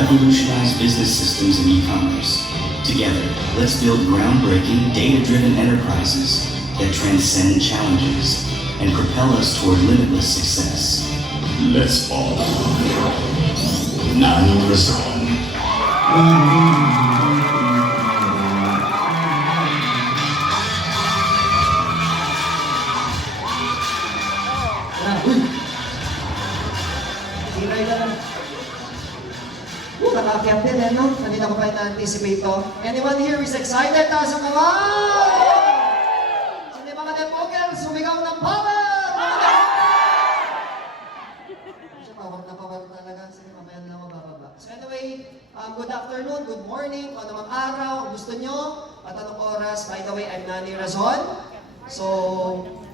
revolutionize business systems and e-commerce. Together, let's build groundbreaking, data-driven enterprises that transcend challenges and propel us toward limitless success. Let's all Nani Razon. Hiray ka lang. Nakakyat din eh, no? Kanina ko pa na-anticipate to. Anyone here is excited? Taas ang kamay! Sino mga Depokel? Sumigaw ng power! Siya, power na talaga. Sige, mamaya na lang mabababa. So anyway, good afternoon, good morning, o namang araw, kung gusto nyo, at anong oras. By the way, I'm Nani Razon. So,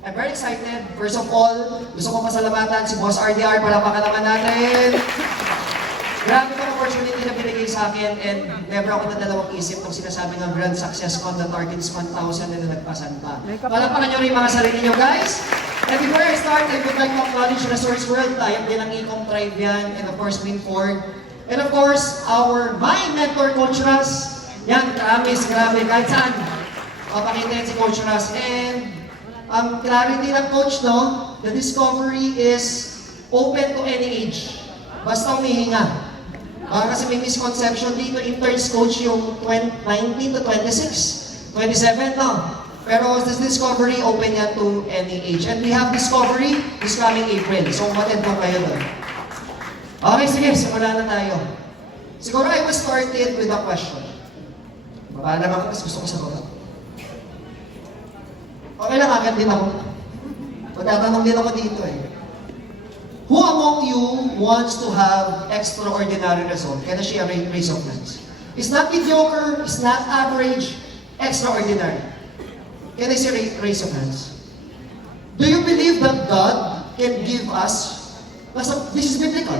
I'm very excited. First of all, gusto ko pasalamatan si Boss RDR. Palapakan naman natin. Grabe itong opportunity na binigay sa akin and never ako nadalawang isip itong sinasabi ng Grand Success Con, the Targets 1,000 na nagpasan pa. Palapakan nyo rin mga sarili nyo, guys. And before I start, I would like to acknowledge Resource World. Tayo din ang Ecom Tribe yan, and of course, Win Ford. And of course, my mentor, Coach Ras. Yan, promise, grabe, kahit saan. Papakita yan si Coach Ras. And clarity ng Coach, no? The discovery is open to any age. Basta umihinga. Kasi may misconception dito, interns coach yung 19 to 26, 27, no? Pero this discovery, open yan to any age. And we have discovery this coming April. So, matend po kayo doon. Okay, sige, simulan na tayo. Siguro I was started with a question. Baba lang ako, kasi gusto ko sa baba. Okay lang, agad din ako. Pagtatanong din ako dito eh. Who among you wants to have extraordinary result? Can I share a raise of hands? It's not mediocre, it's not average, extraordinary. Can I see a raise of hands? Do you believe that God can give us, this is biblical,